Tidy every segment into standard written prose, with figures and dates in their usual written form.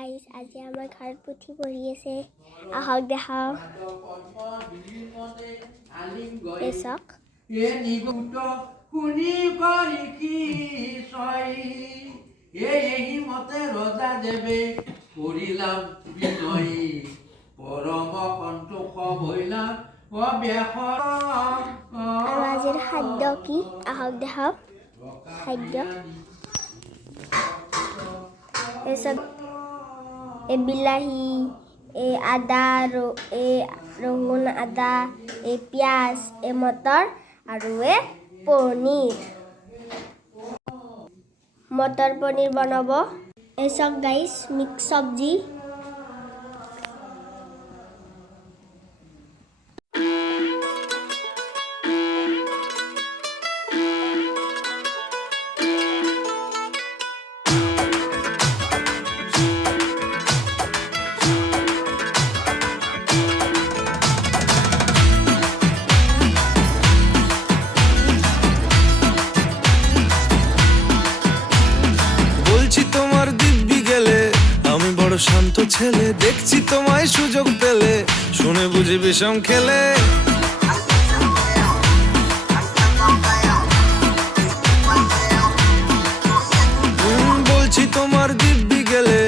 Guys, আজি আমাৰ ঘৰত পুথি পঢ়ি আছে। আহক দেখাও। এসক এই মতে ৰজা দেৱে কৰিলাম বিনয়ী পৰম সন্তোষ ভৈলাম আৰু আজিৰ খাদ্য কি আহক দেখাও। খাদ্য বিলাহী, আদা, ৰহুন, আদা, পিঁয়াজ, মটৰ আৰু পনীৰ। মটৰ পনীৰ বনাব। এসব গাইস মিক্স সবজি। শান্ত ছেলে দেখছি তোমায় সুযোগ পেলে শুনে বুঝি বিষম খেলে বলছি তোমার দিব্যি গেলে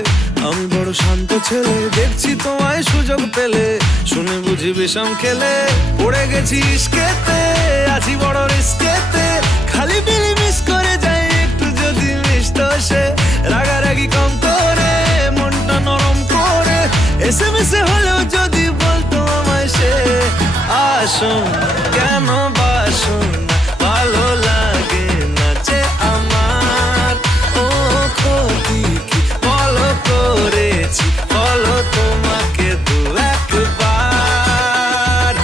আমি বড় শান্ত ছেলে দেখছি তোমায় সুযোগ পেলে শুনে বুঝি বিষম খেলে পড়ে গেছি ইস্কেতে আছি বড় রিস্কেতে খালি বিলি মিস করে যাই একটু যদি মিষ্ট সে রাগারাগি কম করে নরম করে এসএমএস হলেও যদি বলতো আমায় সে আসুন কেন বাসুন ভালো লাগে না যে আমার ও ক্ষতি কি বলো করেছি বলো তোমাকে দু একবার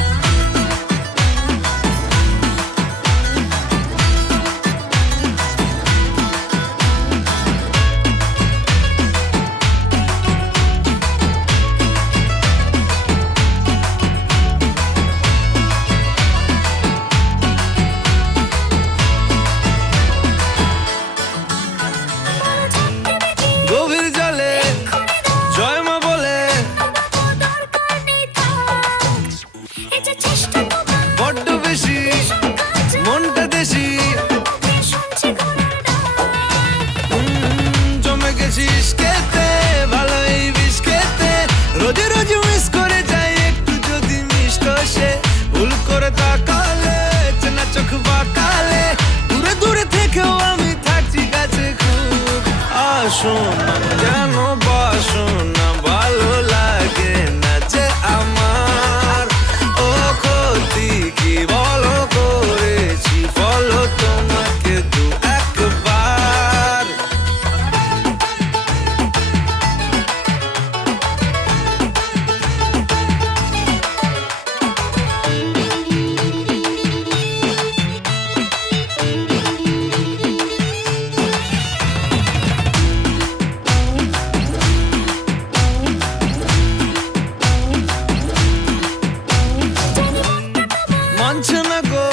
গভীর জলে জয় মা বলে বড্ড বেশি মনটা দেশি জমে গেছি ইস্কেতে ভালো এই বিস্কেতে রোজে রোজ মিস করে যাই একটু যদি মিষ্ট সে ভুল করে তাকালে চেনা চোখ বাঁকালে দূরে দূরে থেকেও আমি থাকছি কাছে খুব আসুন কেন বাসুন না ভালো লাগে না যে আমার ও ক্ষতি কি বলো করেছি বলো তোমাকে দু একবার মানছে না গো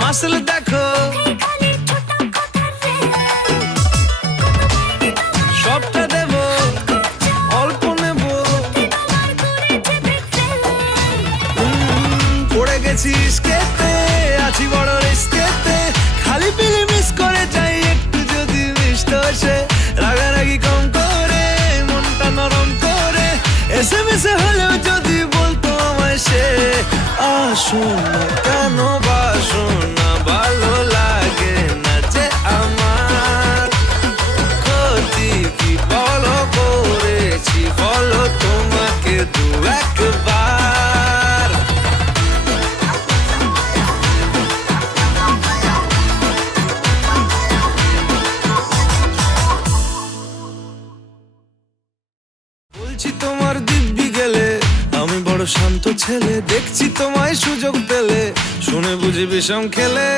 মাসল দেখো সবটা দেব অল্প নেব পড়ে গেছি ইস্কেতে আছি বড় রিস্কেতে খালি পিলি মিস করে যাই একটু যদি মিষ্ট সে রাগারাগি কম করে মনটা নরম করে এসএমএস হলেও যদি বলতো আমায় সে আসুন কেন বাসুন না ভালো লাগে না যে আমার ক্ষতি কি বলো করেছি বলো তোমাকে দু একবার বলছি তোমার দিব্যি গেলে আমি বড় শান্ত ছেলে দেখছি তোমায় সুযোগ পেলে শুনে বুঝি বিষম খেলে